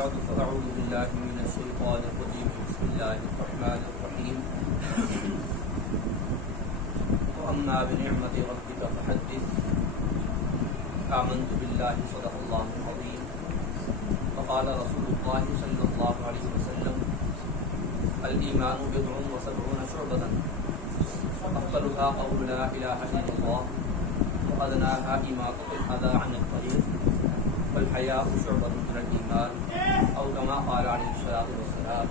بعد فأعوذ بالله من الشيطان الرجيم بسم الله الرحمن الرحيم وأما بنعمة ربك فحدث آمنت بالله صدق الله العظيم وقال رسول الله صلى الله عليه وسلم الإيمان بضع وسبعون شعبة أفضلها قول لا إله إلا الله وأدناها إماطة الأذى عن الطريق والحياء شعبة من الإيمان أو كما قال عليه الصلاة والسلام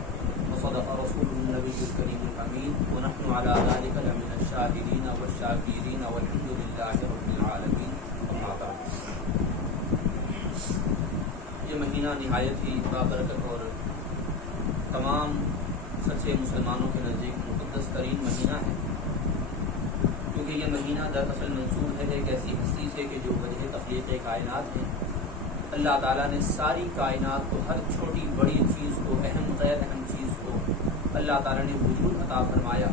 وصدق رسول النبي الكريم الأمين ونحن على ذلك لمن الشاهدين والشاكرين والحمد لله رب العالمين أما بعد. یہ مہینہ نہایت ہی بابرکت اور تمام سچے مسلمانوں کے نزدیک مقدس ترین مہینہ ہے، کیونکہ یہ مہینہ دراصل منسوب ہے ایک ایسی ہستی سے کہ جو وجہ تخلیق کائنات ہے۔ اللہ تعالیٰ نے ساری کائنات کو، ہر چھوٹی بڑی چیز کو، اہم غیر اہم چیز کو اللہ تعالیٰ نے وجود عطا فرمایا،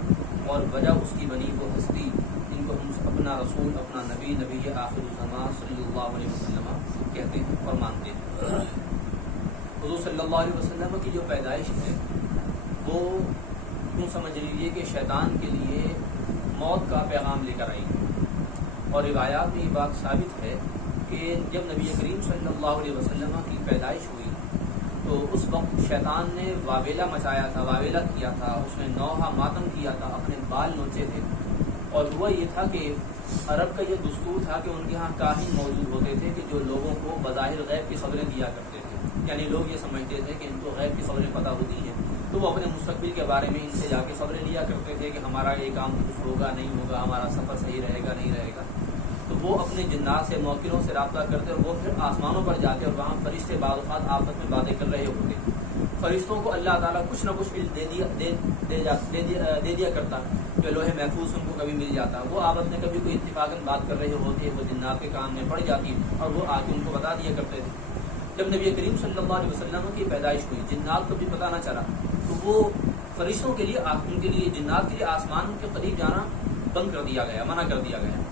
اور وجہ اس کی بنی وہ ہستی جن کو ہم اپنا رسول، اپنا نبی، نبی آخر الزمان صلی اللہ علیہ وسلم کہتے ہیں اور مانتے ہیں۔ حضور صلی اللہ علیہ وسلم کی جو پیدائش ہے وہ یوں سمجھ لیجیے کہ شیطان کے لیے موت کا پیغام لے کر آئی، اور روایات میں یہ بات ثابت ہے کہ جب نبی کریم صلی اللہ علیہ وسلم کی پیدائش ہوئی تو اس وقت شیطان نے واویلا مچایا تھا، واویلا کیا تھا، اس نے نوحہ ماتم کیا تھا، اپنے بال نوچے تھے، اور ہوا یہ تھا کہ عرب کا یہ دستور تھا کہ ان کے ہاں کاہن موجود ہوتے تھے کہ جو لوگوں کو بظاہر غیب کی خبریں دیا کرتے تھے، یعنی لوگ یہ سمجھتے تھے کہ ان کو غیب کی خبریں پتہ ہوتی ہیں، تو وہ اپنے مستقبل کے بارے میں ان سے جا کے خبریں لیا کرتے تھے کہ ہمارا یہ کام کچھ ہوگا نہیں ہوگا، ہمارا سفر صحیح رہے گا نہیں رہے گا۔ تو وہ اپنے جنات سے، موکلوں سے رابطہ کرتے، اور وہ پھر آسمانوں پر جاتے اور وہاں فرشتے بعض اوقات آپس میں باتیں کر رہے ہوتے۔ فرشتوں کو اللہ تعالیٰ کچھ نہ کچھ علم دے دیا کرتا کہ لوح محفوظ ان کو کبھی مل جاتا، وہ آپس میں کبھی کوئی اتفاقاً بات کر رہے ہوتے، وہ جنات کے کام میں پڑ جاتی اور وہ آ کے ان کو بتا دیا کرتے تھے۔ جب نبی کریم صلی اللہ علیہ وسلم کی پیدائش ہوئی، جنات کو بھی پتہ نہ چلا، تو وہ فرشتوں کے لیے، ان کے لیے، جنات کے لیے آسمان کے قریب جانا بند کر دیا گیا، منع کر دیا گیا۔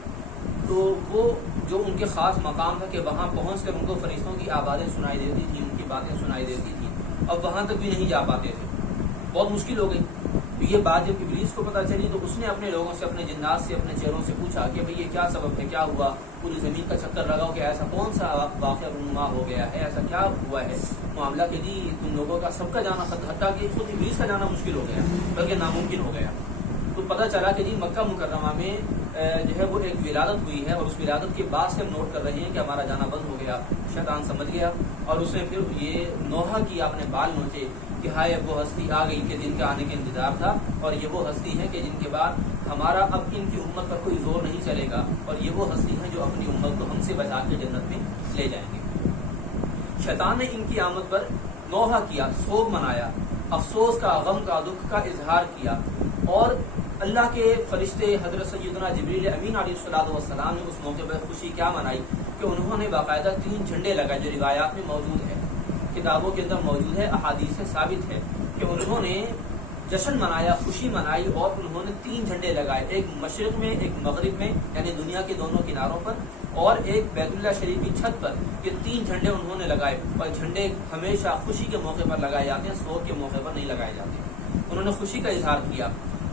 تو وہ جو ان کے خاص مقام تھا کہ وہاں پہنچ کر ان کو فرشتوں کی آوازیں سنائی دیتی تھیں، ان کی باتیں سنائی دیتی تھیں، اب وہاں تک بھی نہیں جا پاتے تھے، بہت مشکل ہو گئی۔ تو یہ بات جب ابلیس کو پتہ چلی تو اس نے اپنے لوگوں سے، اپنے جنات سے، اپنے چہروں سے پوچھا کہ بھئی یہ کیا سبب ہے، کیا ہوا، پوری زمین کا چکر لگاؤ کہ ایسا کون سا واقعہ رونما ہو گیا ہے، ایسا کیا ہوا ہے معاملہ کہ جی تم لوگوں کا سب کا جانا، حتیٰ کہ خود ابلیس کا جانا مشکل ہو گیا، بلکہ ناممکن ہو گیا۔ تو پتہ چلا کہ جی مکہ مکرمہ میں جو ہے وہ ایک ولادت ہوئی ہے، اور اس ولادت کے بعد سے ہم نوٹ کر رہے ہیں کہ ہمارا جانا بند ہو گیا۔ شیطان سمجھ گیا اور اس نے پھر یہ نوحہ کیا، اپنے بال نوچے کہ ہائے وہ ہستی آ گئی کہ جن کے آنے کا انتظار تھا، اور یہ وہ ہستی ہے کہ جن کے بعد ہمارا اب ان کی امت پر کوئی زور نہیں چلے گا، اور یہ وہ ہستی ہے جو اپنی امت کو ہم سے بچا کے جنت میں لے جائیں گے۔ شیطان نے ان کی آمد پر نوحہ کیا، سوگ منایا، افسوس کا، غم کا، دکھ کا اظہار کیا، اور اللہ کے فرشتے حضرت سیدنا جبریل امین علیہ الصلوۃ والسلام نے اس موقع پر خوشی کیا منائی کہ انہوں نے باقاعدہ 3 جھنڈے لگائے، جو روایات میں موجود ہے، کتابوں کے اندر موجود ہے، احادیث سے ثابت ہے کہ انہوں نے جشن منایا، خوشی منائی، اور انہوں نے 3 جھنڈے لگائے، ایک مشرق میں، ایک مغرب میں، یعنی دنیا کے دونوں کناروں پر، اور ایک بیت اللہ شریف کی چھت پر۔ یہ 3 جھنڈے انہوں نے لگائے، اور جھنڈے ہمیشہ خوشی کے موقع پر لگائے جاتے ہیں، سوگ کے موقع پر نہیں لگائے جاتے۔ انہوں نے خوشی کا اظہار کیا۔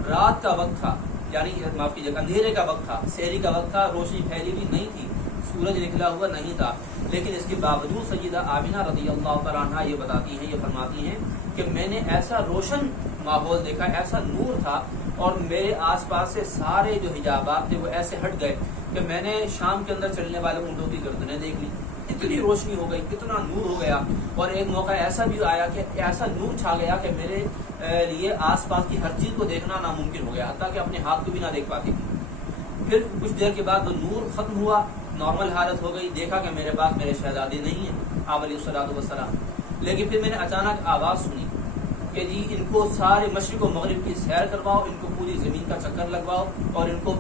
رات کا وقت تھا، یعنی معاف کیجیے، اندھیرے کا وقت تھا، سحری کا وقت تھا، روشنی پھیلی ہوئی نہیں تھی، سورج نکلا ہوا نہیں تھا، لیکن اس کے باوجود سیدہ آمنہ رضی اللہ تعالیٰ عنہا یہ بتاتی ہیں، یہ فرماتی ہیں کہ میں نے ایسا روشن ماحول دیکھا، ایسا نور تھا، اور میرے آس پاس سے سارے جو حجابات تھے وہ ایسے ہٹ گئے کہ میں نے شام کے اندر چلنے والے اونٹوں کی گردنیں دیکھ لی، اتنی روشنی ہو گئی، اتنا نور ہو گیا۔ اور ایک موقع ایسا بھی آیا کہ ایسا نور چھا گیا کہ میرے لیے آس پاس کی ہر چیز کو دیکھنا ناممکن ہو گیا، حتیٰ کہ اپنے ہاتھ کو بھی نہ دیکھ پاتی تھی۔ پھر کچھ دیر کے بعد وہ نور ختم ہوا، نارمل حالت ہو گئی، دیکھا کہ میرے پاس میرے شہزادے نہیں ہیں آپ علیہ الصلوۃ والسلام، لیکن پھر میں نے اچانک آواز سنی کہ جی ان کو سارے مشرق و مغرب کی سیر کرواؤ، ان کو پوری زمین کا چکر لگواؤ، اور ان کو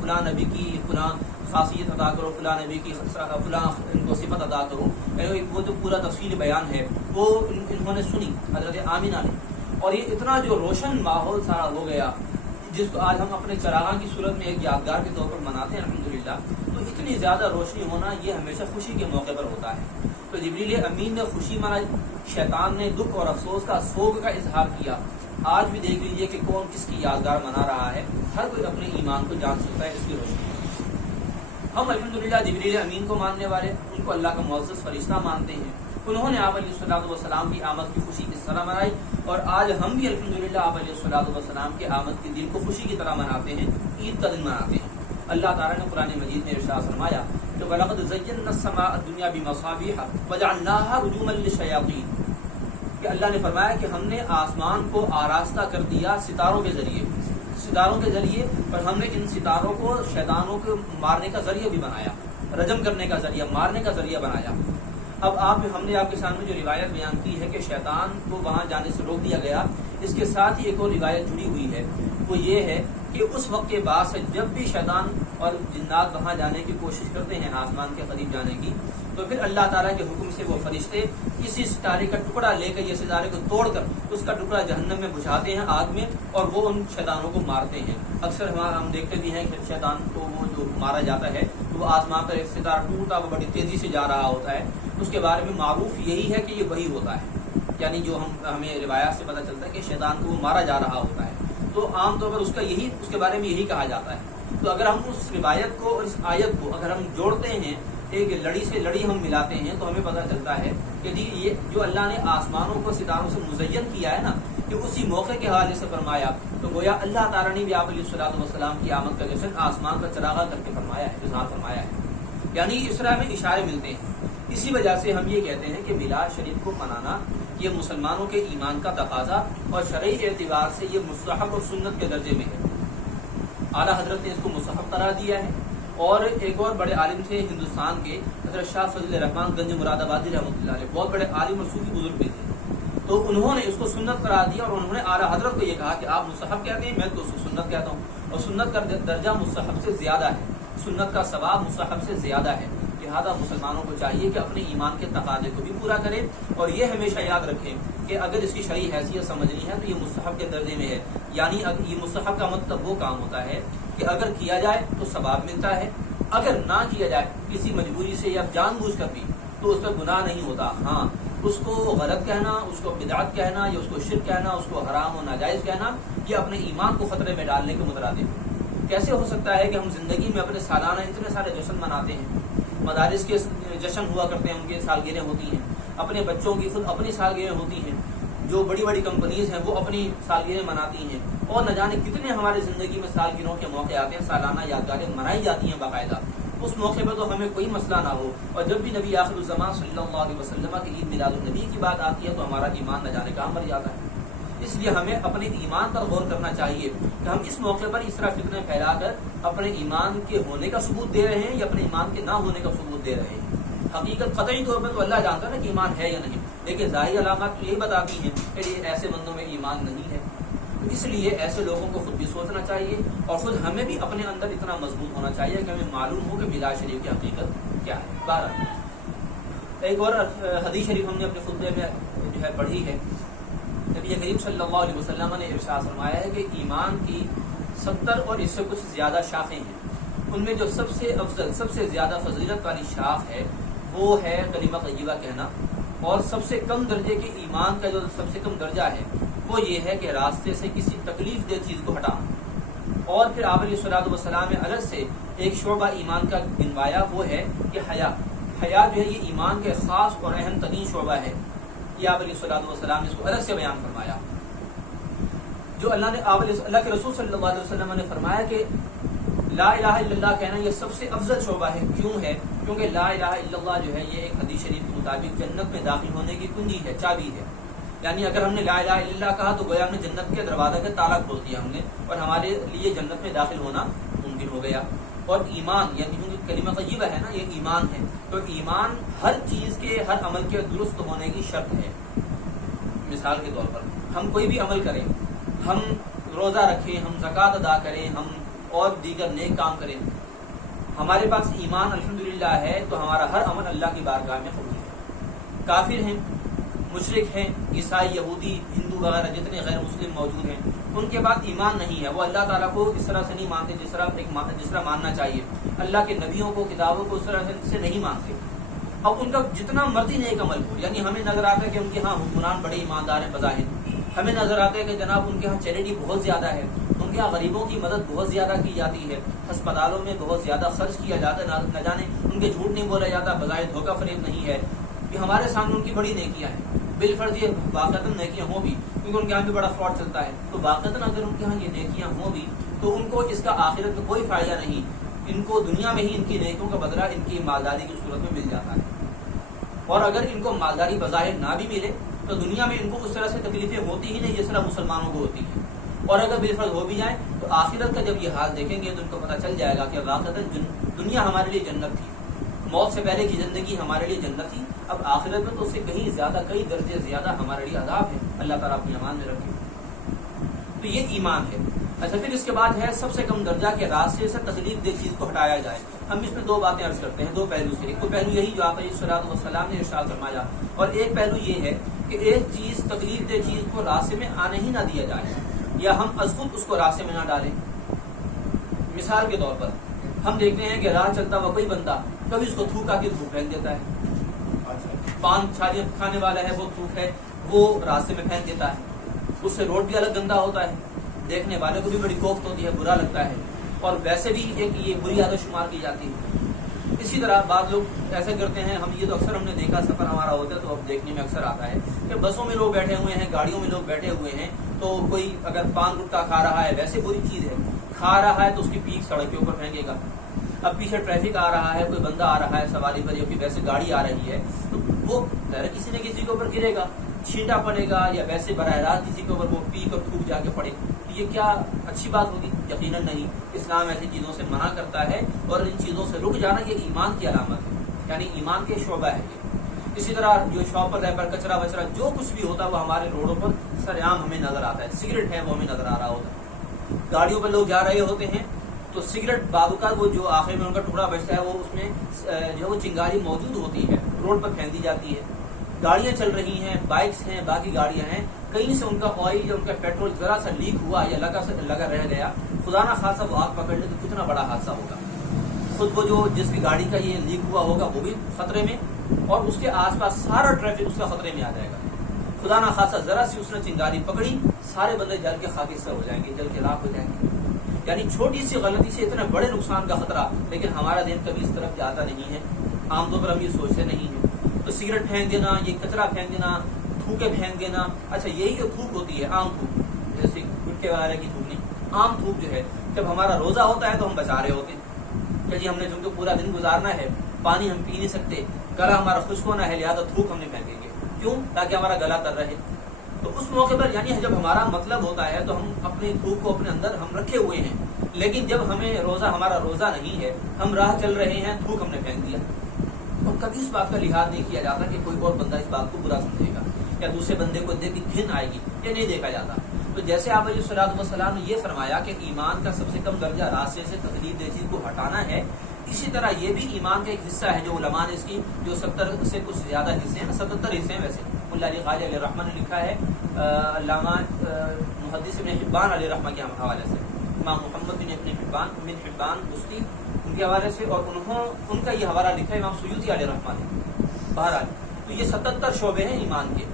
فلاں نبی کی فلاں خاصیت ادا کرو، فلاں نبی کی فلاں ان کو صفت ادا کرو، وہ جو پورا تفصیل بیان ہے وہ انہوں نے سنی حضرت آمنہ نے، اور یہ اتنا جو روشن ماحول سارا ہو گیا، جس کو آج ہم اپنے چراغاں کی صورت میں ایک یادگار کے طور پر مناتے ہیں الحمدللہ، تو اتنی زیادہ روشنی ہونا یہ ہمیشہ خوشی کے موقع پر ہوتا ہے۔ تو جبریل امین نے خوشی منائی، شیطان نے دکھ اور افسوس کا سوگ کا اظہار کیا۔ آج بھی دیکھ لیجئے کہ کون کس کی یادگار منا رہا ہے، ہر کوئی اپنے ایمان کو جان سکتا ہے اس کی روشنی میں۔ ہم الحمدللہ جبریل امین کو ماننے والے، ان کو اللہ کا معزز فرشتہ مانتے ہیں۔ انہوں نے آپ علیہ الصلوۃ والسلام کی آمد کی خوشی کس طرح منائی، اور آج ہم بھی الحمدللہ آپ علیہ الصلوۃ والسلام کی آمد کے دن کو خوشی کی طرح مناتے ہیں، عید کا دن مناتے ہیں۔ اللہ تعالیٰ نے قرآن مجید میں ارشاد فرمایا کہ وَلَقَدْ زَيَّنَّا السَّمَاءَ الدُّنْيَا بِمَصَابِيحَ وَجَعَلْنَاهَا رُجُومًا لِلشَّيَاطِينِ، کہ اللہ نے فرمایا کہ ہم نے آسمان کو آراستہ کر دیا ستاروں کے ذریعے، اور ہم نے ان ستاروں کو شیطانوں کو مارنے کا ذریعہ بھی بنایا، رجم کرنے کا ذریعہ، مارنے کا ذریعہ بنایا۔ اب ہم نے آپ کے سامنے جو روایت بیان کی ہے کہ شیطان کو وہاں جانے سے روک دیا گیا، اس کے ساتھ ہی ایک اور روایت جڑی ہوئی ہے، وہ یہ ہے کہ اس وقت کے بعد سے جب بھی شیطان اور جنات وہاں جانے کی کوشش کرتے ہیں آسمان کے قریب جانے کی، تو پھر اللہ تعالیٰ کے حکم سے وہ فرشتے کسی ستارے کا ٹکڑا لے کر یا ستارے کو توڑ کر اس کا ٹکڑا جہنم میں بجھاتے ہیں آگ میں، اور وہ ان شیطانوں کو مارتے ہیں۔ اکثر ہم دیکھتے بھی ہیں کہ شیطان کو وہ جو مارا جاتا ہے تو وہ آسمان پر ایک ستارہ ٹوٹتا وہ بڑی تیزی سے جا رہا ہوتا ہے، اس کے بارے میں معروف یہی ہے کہ یہ وہی ہوتا ہے، یعنی جو ہمیں روایات سے پتہ چلتا ہے کہ شیطان کو وہ مارا جا رہا ہوتا ہے، تو عام طور پر اس کے بارے میں یہی کہا جاتا ہے۔ تو اگر ہم اس روایت کو اور اس آیت کو اگر ہم جوڑتے ہیں، ایک لڑی سے لڑی ہم ملاتے ہیں، تو ہمیں پتہ چلتا ہے کہ جی یہ جو اللہ نے آسمانوں کو ستاروں سے مزین کیا ہے نا، کہ اسی موقع کے حوالے سے فرمایا، تو گویا اللہ تعالیٰ نے بھی آپ علیہ الصلوۃ والسلام کی آمد کا جشن آسمان کا چراغاں کر کے فرمایا ہے، اظہار فرمایا ہے، یعنی اس طرح میں اشارے ملتے ہیں۔ اسی وجہ سے ہم یہ کہتے ہیں کہ میلاد شریف کو منانا یہ مسلمانوں کے ایمان کا تقاضا اور شرعی اعتبار سے یہ مستحب اور سنت کے درجے میں ہے۔ اعلیٰ حضرت نے اس کو مستحب قرار دیا ہے، اور ایک اور بڑے عالم تھے ہندوستان کے، حضرت شاہ فضل الرحمان گنج مراد آبادی رحمۃ اللہ علیہ، بہت بڑے عالم اور صوفی بزرگ بھی تھے، تو انہوں نے اس کو سنت قرار دیا، اور انہوں نے اعلیٰ حضرت کو یہ کہا کہ آپ مستحب کہتے ہیں، میں تو اس کو سنت کہتا ہوں، اور سنت کا درجہ مستحب سے زیادہ ہے، سنت کا ثواب مستحب سے زیادہ ہے۔ لہذا مسلمانوں کو چاہیے کہ اپنے ایمان کے تقاضے کو بھی پورا کریں، اور یہ ہمیشہ یاد رکھیں کہ اگر اس کی شرعی حیثیت سمجھنی ہے تو یہ مستحب کے درجے میں ہے، یعنی یہ مستحب کا مطلب وہ کام ہوتا ہے کہ اگر کیا جائے تو ثواب ملتا ہے، اگر نہ کیا جائے کسی مجبوری سے یا جان بوجھ کر بھی تو اس کا گناہ نہیں ہوتا۔ ہاں، اس کو غلط کہنا، اس کو بدعت کہنا، یا اس کو شرک کہنا، اس کو حرام و ناجائز کہنا، یہ اپنے ایمان کو خطرے میں ڈالنے کے مترادف۔ کیسے ہو سکتا ہے کہ ہم زندگی میں اپنے سالانہ اتنے سارے جشن مناتے ہیں، مدارس کے جشن ہوا کرتے ہیں، ان کے سالگرہیں ہوتی ہیں، اپنے بچوں کی خود اپنی سالگرہیں ہوتی ہیں، جو بڑی بڑی کمپنیز ہیں وہ اپنی سالگرہیں مناتی ہیں، اور نہ جانے کتنے ہمارے زندگی میں سالگرہوں کے موقع آتے ہیں، سالانہ یادگاریں منائی جاتی ہیں باقاعدہ۔ اس موقع پر تو ہمیں کوئی مسئلہ نہ ہو، اور جب بھی نبی آخر الزمان صلی اللہ علیہ وسلم کی عید میلاد النبی کی بات آتی ہے تو ہمارا ایمان نہ جانے کہاں مر جاتا ہے۔ اس لیے ہمیں اپنے ایمان پر غور کرنا چاہیے کہ ہم اس موقع پر اس طرح فتنے پھیلا کر اپنے ایمان کے ہونے کا ثبوت دے رہے ہیں یا اپنے ایمان کے نہ ہونے کا ثبوت دے رہے ہیں۔ حقیقت قطعی طور پر تو اللہ جانتا ہے کہ ایمان ہے یا نہیں، لیکن ظاہری علامات تو یہی بتاتی ہیں کہ ایسے بندوں میں ایمان نہیں ہے۔ اس لیے ایسے لوگوں کو خود بھی سوچنا چاہیے، اور خود ہمیں بھی اپنے اندر اتنا مضبوط ہونا چاہیے کہ ہمیں معلوم ہو کہ میلاد شریف کی حقیقت کیا ہے۔ بہرحال ایک اور حدیث شریف ہم نے اپنے خطبے میں جو ہے پڑھی ہے، نبی کریم صلی اللہ علیہ وسلم نے ارشاد فرمایا ہے کہ ایمان کی 70 اور اس سے کچھ زیادہ شاخیں ہیں، ان میں جو سب سے افضل، سب سے زیادہ فضیلت والی شاخ ہے وہ ہے کلمہ طیبہ کہنا، اور سب سے کم درجے کے ایمان کا جو سب سے کم درجہ ہے وہ یہ ہے کہ راستے سے کسی تکلیف دہ چیز کو ہٹانا۔ اور پھر آپ علیہ الصلوۃ والسلام نے الگ سے ایک شعبہ ایمان کا گنوایا، وہ ہے کہ حیا جو ہے یہ ایمان کے خاص اور اہم ترین شعبہ ہے۔ یہ آپ علیہ الصلوۃ والسلام نے اس کو الگ سے بیان فرمایا۔ جو اللہ کے رسول صلی اللہ علیہ وسلم نے فرمایا کہ لا الہ الا اللہ کہنا یہ سب سے افضل شعبہ ہے۔ کیوں ہے؟ کیونکہ لا الہ الا اللہ جو ہے یہ ایک حدیث شریف کے مطابق جنت میں داخل ہونے کی کنجی ہے، چابی ہے۔ یعنی اگر ہم نے لا الہ الا اللہ کہا تو گویا ہم نے جنت کے دروازہ کا تالا کھول دیا ہم نے، اور ہمارے لیے جنت میں داخل ہونا ممکن ہو گیا۔ اور ایمان یعنی کیونکہ کلمہ طیبہ ہے نا، یہ ایمان ہے، تو ایمان ہر چیز کے، ہر عمل کے درست ہونے کی شرط ہے۔ مثال کے طور پر ہم کوئی بھی عمل کریں، ہم روزہ رکھیں، ہم زکوٰۃ ادا کریں، ہم اور دیگر نیک کام کریں، ہمارے پاس ایمان الحمدللہ ہے تو ہمارا ہر عمل اللہ کی بارگاہ میں قبول ہے۔ کافر ہیں، مشرک ہیں، عیسائی، یہودی، ہندو وغیرہ جتنے غیر مسلم موجود ہیں، ان کے بعد ایمان نہیں ہے، وہ اللہ تعالیٰ کو اس طرح سے نہیں مانتے جس طرح ماننا چاہیے، اللہ کے نبیوں کو، کتابوں کو اس طرح سے نہیں مانتے. اب ان کا جتنا مرضی نیک عمل ہو، یعنی ہمیں نظر آتا ہے کہ ان کے ہاں حکمران بڑے ایماندار ہیں بظاہر، ہمیں نظر آتا ہے کہ جناب ان کے ہاں چیریٹی بہت زیادہ ہے، ان کے ہاں غریبوں کی مدد بہت زیادہ کی جاتی ہے، ہسپتالوں میں بہت زیادہ خرچ کیا جاتا ہے، نہ جانے ان کے جھوٹ نہیں بولا جاتا، بظاہر دھوکہ فریب نہیں ہے، کہ ہمارے سامنے ان کی بڑی نیکیاں ہیں. بالفرض یہ واقعتاً نیکیاں ہوں بھی، کیونکہ ان کے یہاں بھی بڑا فراڈ چلتا ہے، تو واقعتاً اگر ان کے یہاں یہ نیکیاں ہوں بھی تو ان کو اس کا آخرت میں کوئی فائدہ نہیں، ان کو دنیا میں ہی ان کی نیکیوں کا بدلہ ان کی مالداری کی صورت میں مل جاتا ہے. اور اگر ان کو مالداری بظاہر نہ بھی ملے تو دنیا میں ان کو اس طرح سے تکلیفیں ہوتی ہی نہیں جس طرح مسلمانوں کو ہوتی ہیں. اور اگر بالفرض ہو بھی جائیں تو آخرت کا جب یہ حال دیکھیں گے تو ان کو پتہ چل جائے گا کہ واقعتاً دنیا ہمارے لیے جنت تھی، موت سے پہلے کی زندگی ہمارے لیے جنت تھی، اب آخرت میں تو اس سے کہیں زیادہ، کئی درجے زیادہ ہمارے لیے عذاب ہے. اللہ تعالیٰ اپنی امان میں رکھے. تو یہ ایمان ہے. اچھا، پھر اس کے بعد ہے سب سے کم درجہ کے راستے سے تکلیف دہ چیز کو ہٹایا جائے. ہم اس میں دو باتیں عرض کرتے ہیں، دو پہلو سے. ایک تو پہلو یہی جو آپ علیہ الصلوۃ والسلام نے ارشاد فرمایا، اور ایک پہلو یہ ہے کہ ایک چیز، تکلیف دہ چیز کو راستے میں آنے ہی نہ دیا جائے، یا ہم از خود اس کو راستے میں نہ ڈالیں. مثال کے طور پر ہم دیکھتے ہیں کہ راہ چلتا ہوا کوئی بندہ کبھی اس کو تھوک آ کے دھوپ پھینک دیتا ہے. پان چھالیاں کھانے والا ہے، وہ تھوک ہے وہ راستے میں پھینک دیتا ہے، اس سے روڈ بھی الگ گندا ہوتا ہے، دیکھنے والے کو بھی بڑی کوفت ہوتی ہے، برا لگتا ہے، اور ویسے بھی ایک یہ بری عادت شمار کی جاتی ہے. اسی طرح بعض لوگ ایسے کرتے ہیں، ہم یہ تو اکثر ہم نے دیکھا، سفر ہمارا ہوتا ہے تو اب دیکھنے میں اکثر آتا ہے کہ بسوں میں لوگ بیٹھے ہوئے ہیں، گاڑیوں میں لوگ بیٹھے ہوئے ہیں، تو کوئی اگر پان گٹکا کھا رہا ہے، ویسے بری چیز ہے، کھا رہا ہے تو اس کی پیک سڑک کے اوپر پھینکے گا. اب پیچھے ٹریفک آ رہا ہے، کوئی بندہ آ رہا ہے سواری پر، یا ویسے گاڑی آ رہی ہے، تو وہ کسی نہ کسی کے اوپر گرے گا، چھینٹا پڑے گا، یا ویسے براہ راست کسی کے اوپر وہ پی کر تھوک جا کے پڑے. یہ کیا اچھی بات ہوگی؟ یقیناً نہیں. اسلام ایسی چیزوں سے منع کرتا ہے، اور ان چیزوں سے رک جانا یہ ایمان کی علامت ہے، یعنی ایمان کے شعبہ ہے یہ. اسی طرح جو شاپ پر رہ پر کچرا وچرا جو کچھ بھی ہوتا ہے وہ ہمارے روڈوں پر سر عام ہمیں نظر آتا ہے. سگریٹ ہے وہ ہمیں نظر آ رہا ہوتا ہے، گاڑیوں پر لوگ جا رہے ہوتے ہیں تو سگریٹ بعض اوقات وہ جو آخر میں ان کا ٹکڑا بچتا ہے وہ اس میں جو وہ چنگاری موجود ہوتی ہے، روڈ پر پھینک دی جاتی ہے. گاڑیاں چل رہی ہیں، بائکس ہیں، باقی گاڑیاں ہیں، کہیں سے ان کا آئل یا ان کا پیٹرول ذرا سا لیک ہوا یا لگا رہ گیا، خدا نہ خاصہ وہ آگ پکڑ لے تو کتنا بڑا حادثہ ہوگا. خود وہ جو جس بھی گاڑی کا یہ لیک ہوا ہوگا وہ بھی خطرے میں، اور اس کے آس پاس سارا ٹریفک اس کا خطرے میں آ جائے گا. خدا نہ خاصہ ذرا سی اس نے چنگاری پکڑی، سارے بندے جل کے خاکستر ہو جائیں گے، جل کے راکھ ہو جائیں گے. یعنی چھوٹی سی غلطی سے اتنے بڑے نقصان کا خطرہ، لیکن ہمارا ذہن کبھی اس طرف جاتا نہیں ہے، عام طور پر ہم یہ سوچتے نہیں ہیں. تو سگریٹ پھینک دینا، یہ کچرا پھینک دینا، تھوکے پھینک دینا. اچھا، یہی جو تھوک ہوتی ہے، عام تھوک، جیسے گٹکے وغیرہ کی تھوک نہیں، عام تھوک جو ہے جب ہمارا روزہ ہوتا ہے تو ہم بچا رہے ہوتے ہیں کہ جی ہم نے جو پورا دن گزارنا ہے، پانی ہم پی نہیں سکتے، گلا ہمارا خشک ہونا ہے، لہٰذا تھوک ہم نے پھینکیں گے. کیوں؟ تاکہ ہمارا گلا تر رہے. تو اس موقع پر یعنی جب ہمارا مطلب ہوتا ہے تو ہم اپنے تھوک کو اپنے اندر ہم رکھے ہوئے ہیں، لیکن جب ہمارا روزہ نہیں ہے، ہم راہ چل رہے ہیں، تھوک ہم نے پھینک دیا، اور کبھی اس بات کا لحاظ نہیں کیا جاتا کہ کوئی اور بندہ اس بات کو برا سمجھے گا یا دوسرے بندے کو دیکھ کے گھن آئے گی، یہ نہیں دیکھا جاتا. تو جیسے آپ علیہ الصلوۃ والسلام نے یہ فرمایا کہ ایمان کا سب سے کم درجہ راستے سے تکلیف دہ چیز کو ہٹانا ہے، اسی طرح یہ بھی ایمان کا ایک حصہ ہے جو علماء نے اس کی جو 70 سے کچھ زیادہ حصے ہیں، 77 حصے ہیں ویسے، ملا علی قاری علیہ الرحمہ نے لکھا ہے، علامہ محدث ابن حبان علیہ الرحمہ کے حوالے سے، امام محمد بن حبان بستی ان کے حوالے سے، اور ان کا یہ حوالہ لکھا ہے امام سیوطی علیہ الرحمہ نے. بہرحال تو یہ 77 شعبے ہیں ایمان کے.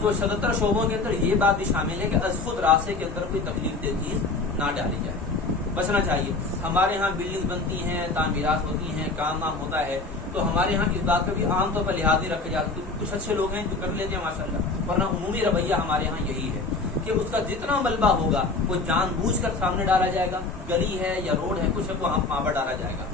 تو 77 شعبوں کے اندر یہ بات بھی شامل ہے کہ از خود راستے کے اندر کوئی تکلیف دہ چیز نہ ڈالی جائے، بچنا چاہیے. ہمارے ہاں بلڈنگ بنتی ہیں، تعمیرات ہوتی ہیں، کام وام ہوتا ہے، تو ہمارے ہاں اس بات کا بھی عام طور پر لحاظ نہیں رکھے جاتے. کچھ اچھے لوگ ہیں جو کر لیتے ہیں ماشاءاللہ، ورنہ عمومی رویہ ہمارے ہاں یہی ہے کہ اس کا جتنا ملبہ ہوگا وہ جان بوجھ کر سامنے ڈالا جائے گا، گلی ہے یا روڈ ہے کچھ ہے وہ وہاں پر ڈالا جائے گا.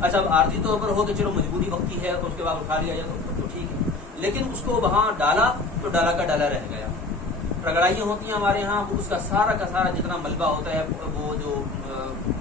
اچھا، اب عارضی طور پر ہو کہ چلو مجبوری وقتی ہے اس کے بعد اٹھا لیا جائے تو ٹھیک ہے، لیکن اس کو وہاں ڈالا تو ڈالا کا ڈالا رہ گیا. رگڑائیاں ہوتی ہیں ہمارے ہاں، اس کا سارا جتنا ملبہ ہوتا ہے، وہ جو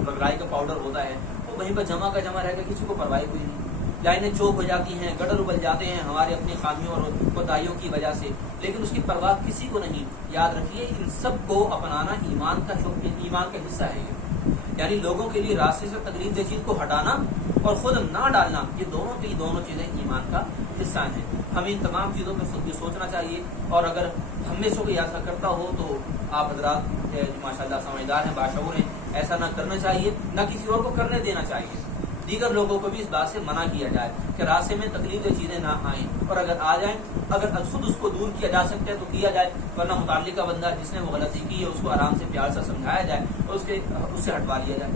رگڑائی کا پاؤڈر ہوتا ہے وہ وہیں پر جمع کا جمع رہ گیا، کسی کو پرواہ کوئی نہیں. لائنیں چوک ہو جاتی ہیں، گٹر ابل جاتے ہیں ہمارے اپنی خامیوں اور کوتاہیوں کی وجہ سے، لیکن اس کی پرواہ کسی کو نہیں. یاد رکھیے ان سب کو اپنانا ایمان کا حصہ ہے یہ. یعنی لوگوں کے لیے راستے سے تکلیف دہ چیز کو ہٹانا اور خود نہ ڈالنا، یہ دونوں چیزیں ایمان کا حصہ ہیں. ہمیں ان تمام چیزوں پہ خود بھی سوچنا چاہیے، اور اگر ہم میں سے کوئی ایسا کرتا ہو تو آپ حضرات ماشاء اللہ سمجھدار ہیں، باشعور ہیں، ایسا نہ کرنا چاہیے، نہ کسی اور کو کرنے دینا چاہیے. دیگر لوگوں کو بھی اس بات سے منع کیا جائے کہ راستے میں تکلیف دہ چیزیں نہ آئیں، اور اگر آ جائیں، اگر خود اس کو دور کیا جا سکتا ہے تو کیا جائے، ورنہ متعلقہ بندہ جس نے وہ غلطی کی ہے اس کو آرام سے پیار سے سمجھایا جائے اور اس سے ہٹوا لیا جائے.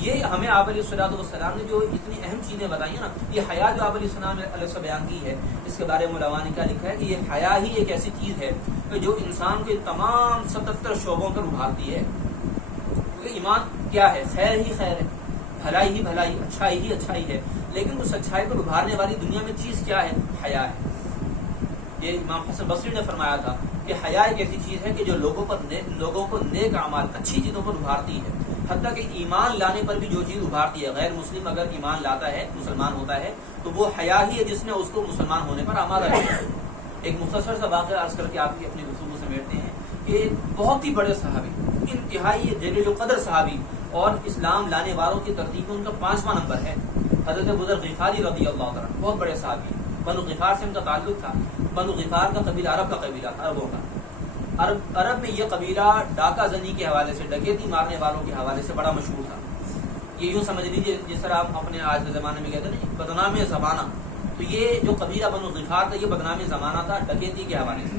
یہ ہمیں آپ علیہ الصلوۃ والسلام نے جو اتنی اہم چیزیں بتائی ہیں نا، یہ حیا جو آپ علیہ السلام نے علیہ سے بیان کی ہے، اس کے بارے میں علماء نے کیا لکھا ہے کہ یہ حیا ہی ایک ایسی چیز ہے کہ جو انسان کے تمام 77 شعبوں پر ابھارتی ہے. کیونکہ ایمان کیا ہے؟ خیر ہی خیر ہے، بھلائی ہی بھلائی، اچھائی ہی اچھائی ہے، لیکن اس اچھائی کو ابھارنے والی دنیا میں چیز کیا ہے؟ حیا ہے. یہ امام حسن بصری نے فرمایا تھا کہ حیا ایک ایسی چیز ہے کہ جو لوگوں کو نیک اعمال، اچھی چیزوں پر ابھارتی ہے. حتیٰ کہ ایمان لانے پر بھی جو چیز ابھارتی ہے، غیر مسلم اگر ایمان لاتا ہے، مسلمان ہوتا ہے، تو وہ حیا ہی ہے جس نے اس کو مسلمان ہونے پر آمادہ کیا. ایک مختصر سا واقعہ عرض کر کے آپ کی اپنی گفتگو سمیٹتے ہیں کہ بہت ہی بڑے صحابی، انتہائی جلیل القدر صحابی، اور اسلام لانے والوں کی ترتیب میں ان کا 5واں نمبر ہے، حضرت ابو ذر غفاری رضی اللہ عنہ. بہت بڑے صحابی، بنو غفار سے ان کا تعلق تھا. بنو غفار کا قبیلہ عرب کا قبیلہ تھا، عربوں کا. عرب میں یہ قبیلہ ڈاکہ زنی کے حوالے سے، ڈکیتی مارنے والوں کے حوالے سے بڑا مشہور تھا. یہ یوں سمجھ لیجیے جس طرح آپ اپنے آج کے زمانے میں کہتے ہیں بدنام زمانہ، تو یہ جو قبیلہ بنو غفار تھا یہ بدنام زمانہ تھا ڈکیتی کے حوالے سے.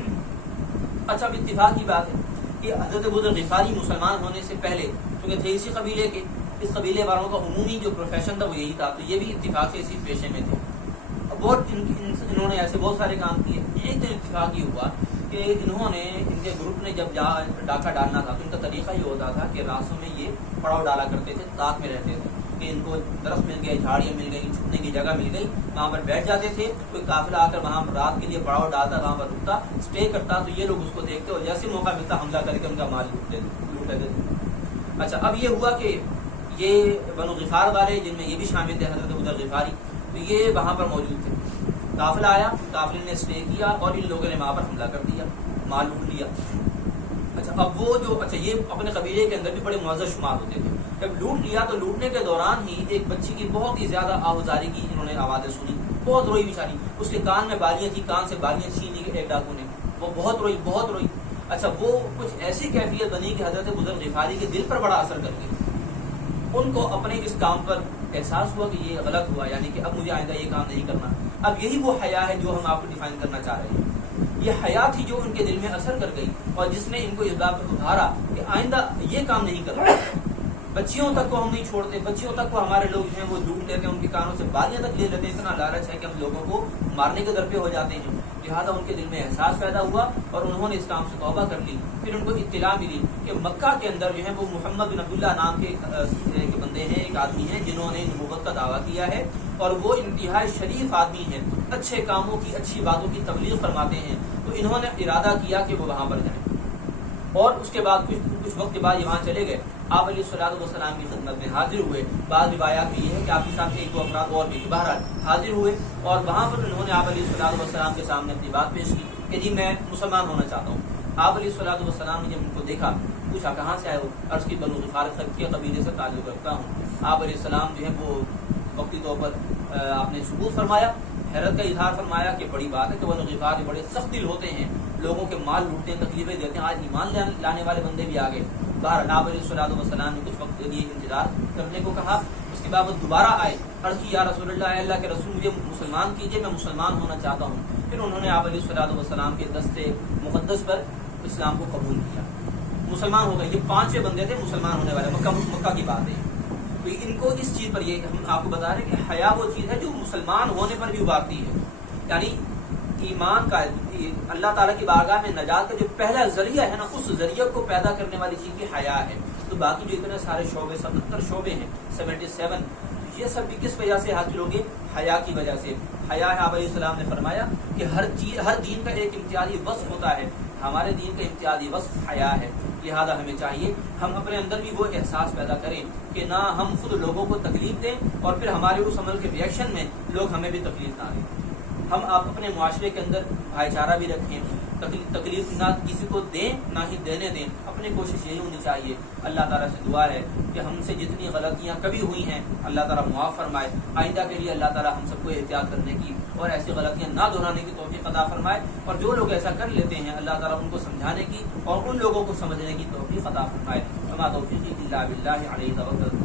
اچھا، اب اتفاق کی بات ہے کہ حضرت ابو ذر غفاری مسلمان ہونے سے پہلے چونکہ تھے اسی قبیلے کے، اس قبیلے والوں کا عمومی جو پروفیشن تھا وہ یہی تھا، تو یہ بھی اتفاق سے اسی پیشے میں تھے. بہت انہوں نے ایسے بہت سارے کام کیے. ایک دن اتفاق یہ ہوا کہ انہوں نے، ان کے گروپ نے جب ڈاکہ ڈالنا تھا تو ان کا طریقہ یہ ہوتا تھا کہ راستوں میں یہ پڑاؤ ڈالا کرتے تھے، تاک میں رہتے تھے کہ ان کو درخت مل گئے، جھاڑیاں مل گئی، چھپنے کی جگہ مل گئی، وہاں پر بیٹھ جاتے تھے. کوئی قافلہ آ کر وہاں پر رات کے لیے پڑاؤ ڈالتا، وہاں پر رکتا، اسٹے کرتا، تو یہ لوگ اس کو دیکھتے اور جیسے موقع ملتا حملہ کر کے ان کا مال لوٹ لیتے تھے. اچھا، اب یہ ہوا کہ یہ بنو غفار والے جن میں یہ بھی شامل تھے حضرت ابو ذر غفاری، تو یہ وہاں پر موجود تھے. قافلہ آیا، قافلے نے اسٹے کیا اور ان لوگوں نے وہاں پر حملہ کر دیا، مال لوٹ لیا. اچھا، اب وہ جو یہ اپنے قبیلے کے اندر بھی بڑے معزز شمار ہوتے تھے. جب لوٹ لیا تو لوٹنے کے دوران ہی ایک بچی کی بہت ہی زیادہ آہوزاری کی انہوں نے آوازیں سنی، بہت روئی بیچاری. اس کے کان میں بالیاں تھی، کان سے بالیاں چھین لی ایک ڈاکو نے، وہ بہت روئی بہت روئی. اچھا، وہ کچھ ایسی کیفیت بنی کہ حضرت ابو ذر غفاری کے دل پر بڑا اثر کر گئی. ان کو اپنے اس کام پر احساس ہوا کہ یہ غلط ہوا، یعنی کہ اب مجھے آئندہ یہ کام نہیں کرنا. اب یہی وہ حیا ہے جو ہم آپ کو ڈیفائن کرنا چاہ رہے ہیں. یہ حیا تھی جو ان کے دل میں اثر کر گئی اور جس نے ان کو اس بات پر ابھارا کہ آئندہ یہ کام نہیں کرنا. بچیوں تک کو ہم نہیں چھوڑتے، بچیوں تک کو ہمارے لوگ ہیں وہ لوٹ لیتے ہیں، ان کے کانوں سے بالیاں تک لے لیتے ہیں. اتنا لالچ ہے کہ ہم لوگوں کو مارنے کے در پہ ہو جاتے ہیں. لہٰذا ان کے دل میں احساس پیدا ہوا اور انہوں نے اس کام سے توبہ کر لی. پھر ان کو اطلاع ملی کہ مکہ کے اندر جو ہے وہ محمد بن عبداللہ نام کے بندے ہیں، ایک آدمی ہیں جنہوں نے نبوت کا دعویٰ کیا ہے اور وہ انتہائی شریف آدمی ہیں، اچھے کاموں کی، اچھی باتوں کی تبلیغ فرماتے ہیں. تو انہوں نے ارادہ کیا کہ وہ وہاں پر جائیں اور اس کے بعد کچھ وقت کے بعد وہاں چلے گئے. آپ علیہ الصلوۃ والسلام کی خدمت میں حاضر ہوئے. بعض روایات میں یہ ہے کہ آپ کے ساتھ ایک دو افراد اور بھی بہرحال حاضر ہوئے اور وہاں پر انہوں نے آپ علیہ الصلوۃ والسلام کے سامنے اپنی بات پیش کی کہ جی میں مسلمان ہونا چاہتا ہوں. آپ علیہ الصلوۃ والسلام نے جب ان کو دیکھا، پوچھا کہاں سے آئے ہو؟ عرض کی بنو غفار کے قبیلے سے تعلق رکھتا ہوں. آپ علیہ السلام جو ہے وہ وقتی طور پر آپ نے ثبوت فرمایا، حیرت کا اظہار فرمایا کہ بڑی بات ہے کہ بنو غفار بڑے سخت دل ہوتے ہیں، لوگوں کے مال لوٹتے ہیں، تکلیفیں دیتے ہیں. آج ایمان لانے والے بندے بھی آگے. بہرحال آپ علیہ الصلوۃ والسلام نے کچھ وقت کے لیے انتظار کرنے کو کہا. اس کے بعد دوبارہ آئے، عرض کی یا رسول اللہ کے رسول مجھے مسلمان کیجیے، میں مسلمان ہونا چاہتا ہوں. پھر انہوں نے آپ علیہ الصلوۃ والسلام کے دستے مقدس پر اسلام کو قبول کیا، مسلمان ہو گئے. یہ 5 بندے تھے مسلمان ہونے والے، مکہ کی بات ہے. تو ان کو اس چیز پر یہ ہم آپ کو بتا رہے ہیں کہ حیا وہ چیز ہے جو مسلمان ہونے پر بھی ابھارتی ہے. یعنی ایمان کا، اللہ تعالیٰ کی بارگاہ میں نجات کا جو پہلا ذریعہ ہے نا، اس ذریعہ کو پیدا کرنے والی چیز یہ حیا ہے. تو باقی جو اتنے سارے شعبے 77 شعبے ہیں 77، یہ سب بھی کس وجہ سے حاصل ہوگی؟ حیا کی وجہ سے. حیا ہے، آپ علیہ السلام نے فرمایا کہ ہر دین کا ایک امتیازی وصف ہوتا ہے، ہمارے دین کا امتیازی وصف حیا ہے. لہٰذا ہمیں چاہیے ہم اپنے اندر بھی وہ احساس پیدا کریں کہ نہ ہم خود لوگوں کو تکلیف دیں اور پھر ہمارے اس عمل کے ریئیکشن میں لوگ ہمیں بھی تکلیف نہ دیں. ہم اپنے معاشرے کے اندر بھائی چارہ بھی رکھیں، تکلیف نہ کسی کو دیں نہ ہی دینے دیں، اپنی کوشش یہی ہونی چاہیے۔ اللہ تعالیٰ سے دعا ہے کہ ہم سے جتنی غلطیاں کبھی ہوئی ہیں اللہ تعالیٰ معاف فرمائے، آئندہ کے لیے اللہ تعالیٰ ہم سب کو احتیاط کرنے کی اور ایسی غلطیاں نہ دہرانے کی توفیق عطا فرمائے، اور جو لوگ ایسا کر لیتے ہیں اللہ تعالیٰ ان کو سمجھانے کی اور ان لوگوں کو سمجھنے کی توفیق عطا فرمائے۔ وما توفیقی الا باللہ علیہ توکلت